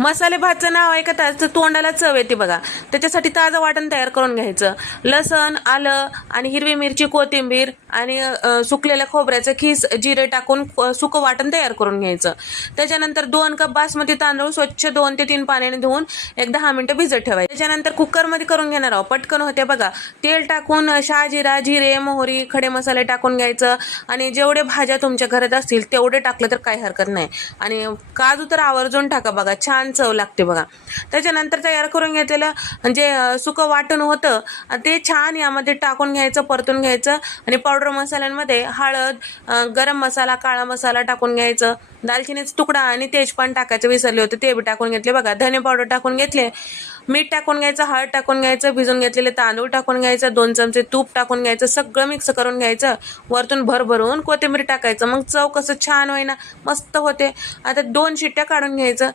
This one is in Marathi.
मसाले भातचं नाव ऐकताच तर तोंडाला चव येते बघा. त्याच्यासाठी ताजं वाटण तयार करून घ्यायचं. लसण, आलं आणि हिरवी मिरची, कोथिंबीर आणि सुकलेल्या खोबऱ्याचं खीस, जिरे टाकून सुकं वाटण तयार करून घ्यायचं. त्याच्यानंतर 2 कप बासमती तांदूळ स्वच्छ 2 ते 3 पाण्याने धुवून 10 मिनिटं भिजत ठेवायचे. त्याच्यानंतर कुकरमध्ये करून घेणार आहोत, पटकन होते बघा. तेल टाकून शहाजिरा, जिरे, मोहरी, खडे मसाले टाकून घ्यायचं आणि जेवढे भाज्या तुमच्या घरात असतील तेवढे टाकलं तर काही हरकत नाही. आणि काजू तर आवर्जून टाका बघा, छान चव लागते बघा. त्याच्यानंतर तयार करून घेतलेलं जे सुकं वाटण होतं ते छान यामध्ये टाकून घ्यायचं, परतून घ्यायचं. आणि पावडर मसाल्यांमध्ये हळद, गरम मसाला, काळा मसाला टाकून घ्यायचं. दालचिनीचा तुकडा आणि तेजपान टाकायचं विसरले होते, ते बी टाकून घेतले बघा. धने पावडर टाकून घेतले, मीठ टाकून घ्यायचं, हळद टाकून घ्यायचं, भिजून घेतलेले तांदूळ टाकून घ्यायचं, 2 चमचे तूप टाकून घ्यायचं, सगळं मिक्स करून घ्यायचं. वरतून भरभरून कोथिंबीर टाकायचं. मग चव कसं छान होईना, मस्त होते. आता 2 शिट्ट्या काढून घ्यायचं.